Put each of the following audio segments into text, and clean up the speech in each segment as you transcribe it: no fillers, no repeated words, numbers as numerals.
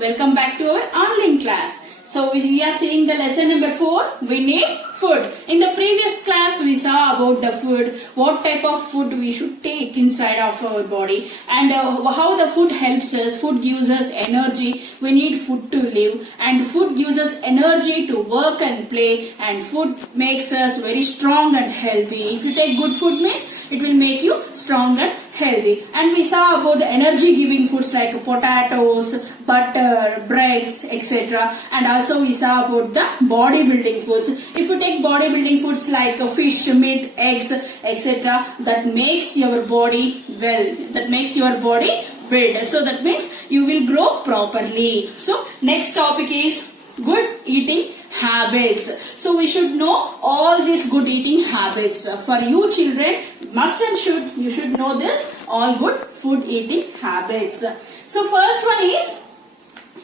Welcome back to our online class. So we are seeing the lesson number 4. We need food. In the previous class we saw about the food, what type of food we should take inside of our body, and how the food helps us. Food gives us energy. We need food to live, and food gives us energy to work and play, and food makes us very strong and healthy. If you take good food means it will make you strong and healthy. And we saw about the energy giving foods like potatoes, butter, breads, etc. And also we saw about the bodybuilding foods. If you take bodybuilding foods like fish, meat, eggs, etc., that makes your body well. That makes your body build. So that means you will grow properly. So next topic is good eating habits. So we should know all these good eating habits. For you children, must and you should know this all good food eating habits. So first one is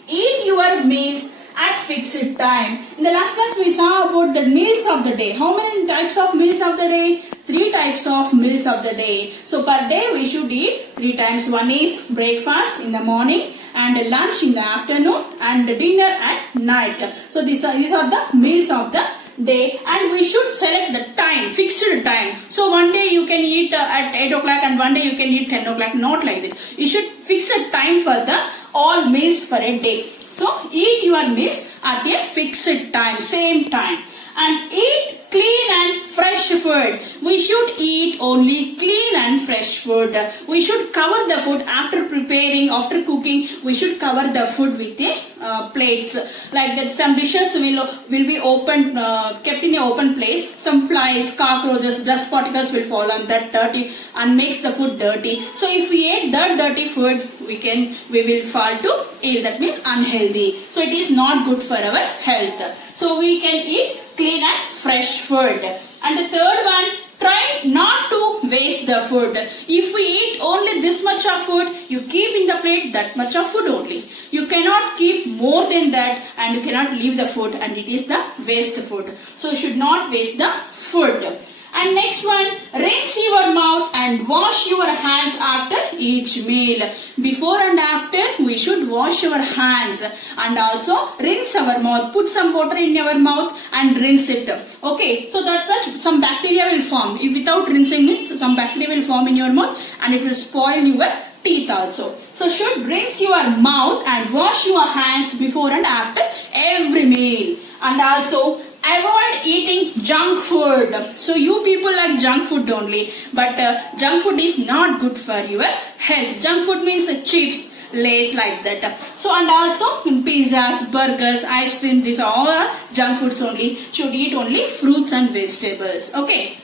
eat your meals at fixed time. In the last class we saw about the meals of the day. How many types of meals of the day? 3 types of meals of the day. So per day we should eat 3 times. One is breakfast in the morning, and lunch in the afternoon, and dinner at night. So these are the meals of the day, and we should select the time, fixed time. So one day you can eat at 8 o'clock and one day you can eat 10 o'clock, not like that. You should fix a time for the all meals for a day. So eat your meals at a fixed time, same time, and eat clean and fresh food. We should eat only clean and fresh food. We should cover the food after preparing, after cooking. We should cover the food with the plates. Like that, some dishes will be open, kept in an open place. Some flies, cockroaches, dust particles will fall on that dirty and makes the food dirty. So if we eat that dirty food, we will fall to ill. That means unhealthy. So it is not good for our health. So we can eat clean and fresh food. And the third one, try not to waste the food. If we eat only this much of food, you keep in the plate that much of food only. You cannot keep more than that, and you cannot leave the food, and it is the waste food. So you should not waste the food. And next one, rinse your mouth and wash your hands after each meal. Before and after, we should wash our hands, and also rinse our mouth. Put some water in your mouth and rinse it. Okay, so that much some bacteria will form. If without rinsing this, some bacteria will form in your mouth and it will spoil your teeth also. So should rinse your mouth and wash your hands before and after every meal. And also avoid eating junk food. So you people like junk food only, but junk food is not good for your health. Junk food means chips, Lays, like that. So and also pizzas, burgers, ice cream, these all are junk foods only. Should eat only fruits and vegetables. Okay.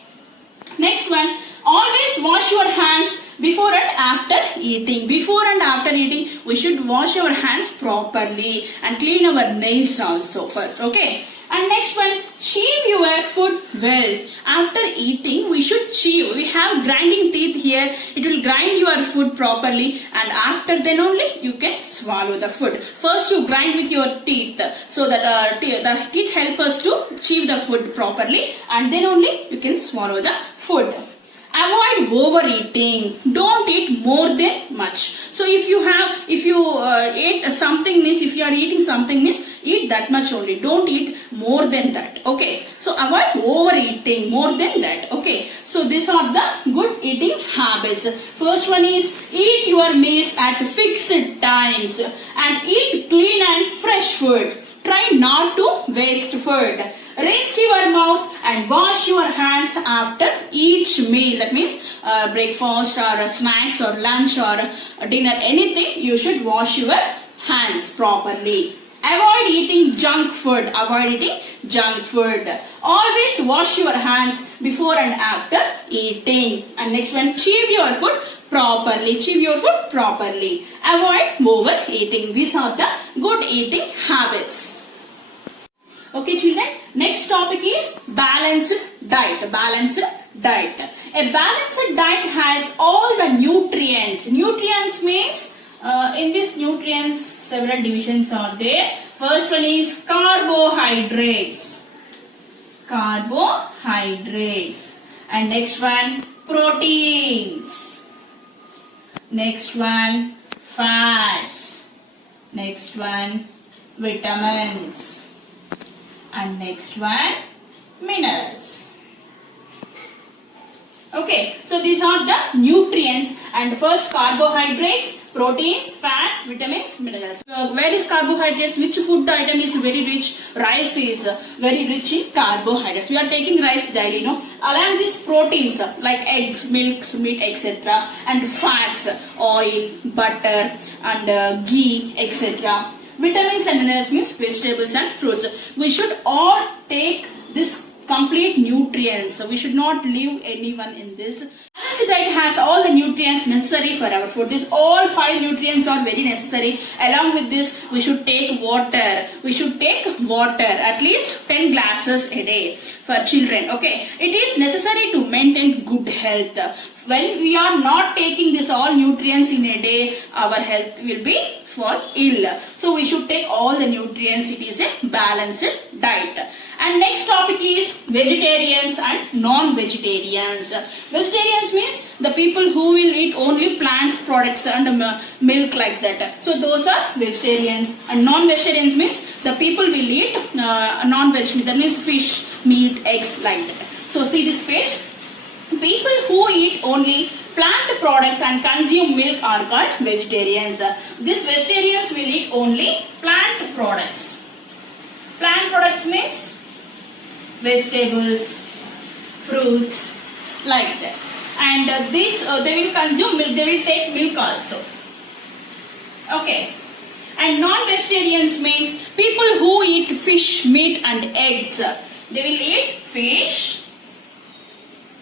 Next one, always wash your hands before and after eating. Before and after eating, we should wash our hands properly and clean our nails also first. Okay. And next one, chew your food well. After eating, we should chew. We have grinding teeth here. It will grind your food properly, and after then only you can swallow the food. First you grind with your teeth so that the teeth help us to chew the food properly, and then only you can swallow the food. Avoid overeating. Don't eat more than much. So if you ate something means, if you are eating something means, eat that much only. Don't eat more than that. Okay. So avoid overeating more than that. Okay. So these are the good eating habits. First one is eat your meals at fixed times and eat clean and fresh food. Try not to waste food. Rinse your mouth and wash your hands after each meal. That means breakfast or snacks or lunch or dinner, anything, you should wash your hands properly. Avoid eating junk food. Avoid eating junk food. Always wash your hands before and after eating. And next one, chew your food properly. Chew your food properly. Avoid overeating. These are the good eating habits. Okay children, next topic is balanced diet. Balanced diet. A balanced diet has all the nutrients. Nutrients means in this nutrients several divisions are there. First one is carbohydrates. Carbohydrates. And next one, proteins. Next one, fats. Next one, vitamins. And next one, minerals. Okay, so these are the nutrients, and first carbohydrates, proteins, fats, vitamins, minerals. Where is carbohydrates? Which food item is very rich? Rice is very rich in carbohydrates. We are taking rice daily, no? Along with proteins like eggs, milks, meat, etc. And fats, oil, butter and ghee, etc. Vitamins and minerals means vegetables and fruits. We should all take this complete nutrients. We should not leave anyone in this. Balanced diet has all the nutrients necessary for our food. These all 5 nutrients are very necessary. Along with this, we should take water. We should take water, at least 10 glasses a day for children. Okay, it is necessary to maintain good health. When we are not taking this all nutrients in a day, our health will be fall ill. So we should take all the nutrients. It is a balanced diet. And next topic is vegetarians and non-vegetarians. Vegetarians means the people who will eat only plant products and milk like that. So those are vegetarians. And non-vegetarians means the people will eat non-veg. That means fish, meat, eggs like that. So see this page. People who eat only plant products and consume milk are called vegetarians. These vegetarians will eat only plant products. Plant products means vegetables, fruits, like that. And they will consume milk, they will take milk also. Okay. And non-vegetarians means people who eat fish, meat and eggs. They will eat fish,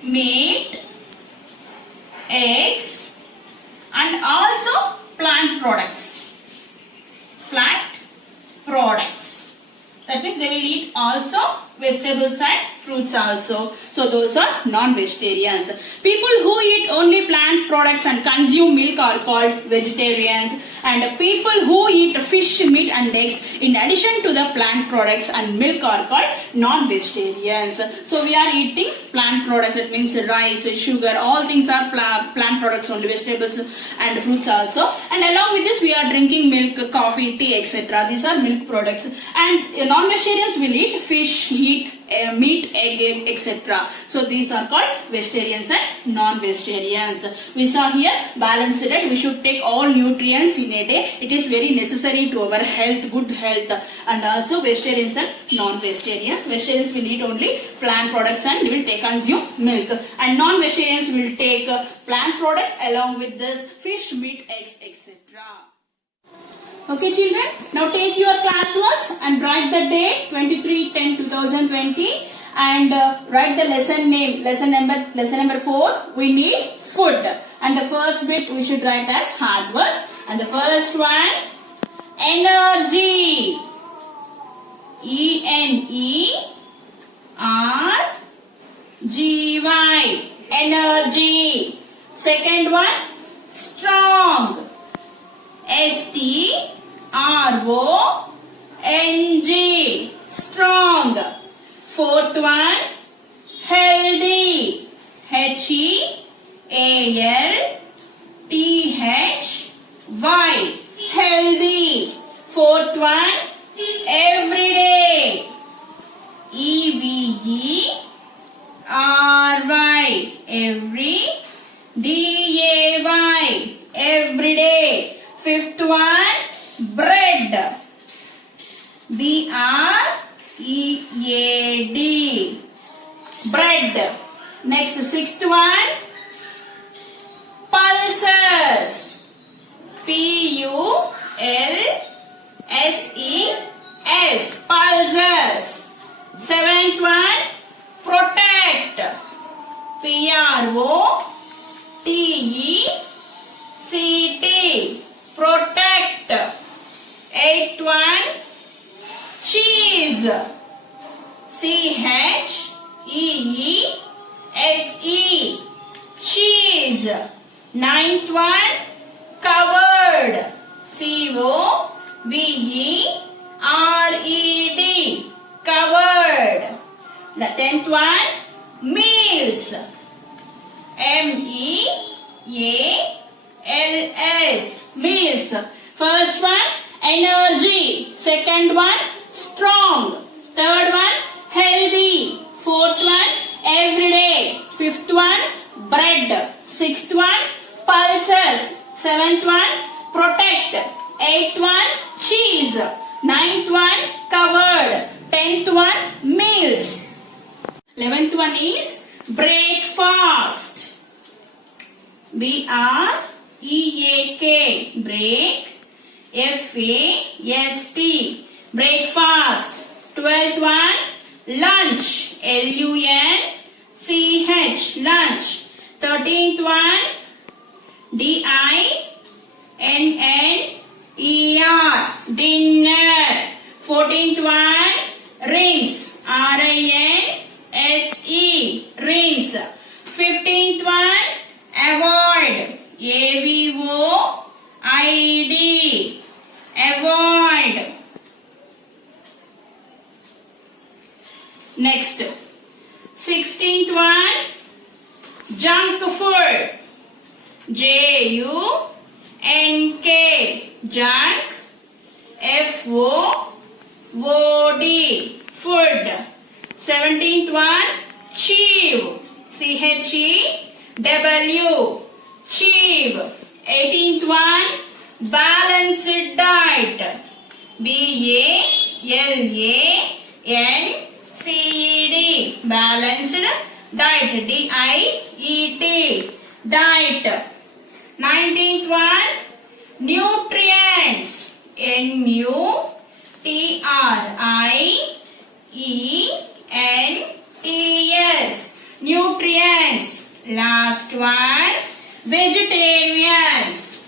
meat, eggs and also plant products. Plant products. That means they will eat also vegetables and fruits also. So those are non-vegetarians. People who eat only plant products and consume milk are called vegetarians. And people who eat fish, meat and eggs in addition to the plant products and milk are called non-vegetarians. So we are eating plant products. That means rice, sugar, all things are plant products only, vegetables and fruits also. And along with this we are drinking milk, coffee, tea, etc. These are milk products. And non-vegetarians will eat fish, meat, egg, etc. So these are called vegetarians and non-vegetarians. We saw here balanced diet. We should take all nutrients in a day. It is very necessary to our health, good health. And also vegetarians and non-vegetarians. Vegetarians will eat only plant products and will consume milk. And non-vegetarians will take plant products along with this fish, meat, eggs, etc. Okay children, now take your classworks and write the date 23/10/2020 and write the lesson name. Lesson number 4. We need food. And the first bit we should write as hard words. And the first one, energy. ENERGY. Energy. Second one, strong. STRONG. Strong. Fourth one, healthy. HEALTHY. Healthy. Fourth one, everyday. EVERY. DAY. Everyday. Fifth one, bread. BREAD. Bread. Next, sixth one, pulses. PULSES. Pulses. Seventh one, protect. PROTECT. Protect. Eighth one, cheese. CHEESE. Cheese. Ninth one, covered. COVERED. Covered. The 10th one, meals. MEALS. Meals. First one, energy. Second one, strong. Third one, healthy. Fourth one, everyday. Fifth one, bread. Sixth one, pulses. Seventh one, protect. Eighth one, cheese. Ninth one, covered. 10th one, meals. 11th one is breakfast. B-R-E-A-K. Break. F-A-S-T. Breakfast. 12th one, lunch. L-U-N-C-H. Lunch. 13th one, D-I-N-N-E-R. Dinner. 14th one, rinse. R-I-N-S-E. Rinse. 15th one, avoid. A-V-O-I-D. Avoid. Next. 16th one, junk food. J-U-N-K. Junk. F-O-O-D. Food. 17th one, chew. C-H-E-W. Chew. 18th one, balanced diet. B-A-L-A-N-C-E-D. Balanced diet. D-I-E-T. Diet. 19th one, nutrients. N-U-T-R-I-E-N-T-S. Nutrients. Last one, vegetarians.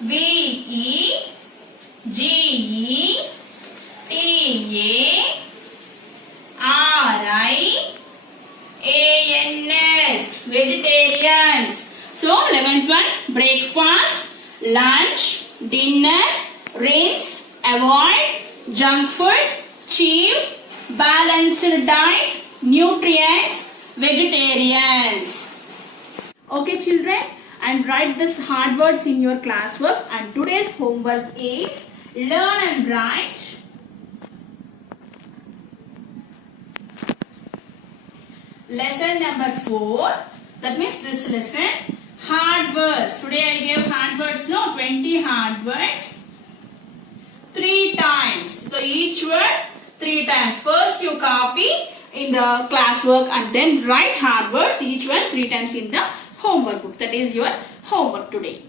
V-E-G-E-T-A-R-I-A-N-S. Vegetarians. So 11th one, breakfast, lunch, dinner, rinse, avoid, junk food, chew, balanced diet, nutrients, vegetarians. Okay children, and write this hard words in your classwork, and today's homework is learn and write lesson number 4. That means this lesson, hard words. Today I gave hard words, no, 20 hard words 3 times. So each word 3 times. First you copy in the classwork and then write hard words, each one 3 times in the homework book. That is your homework today.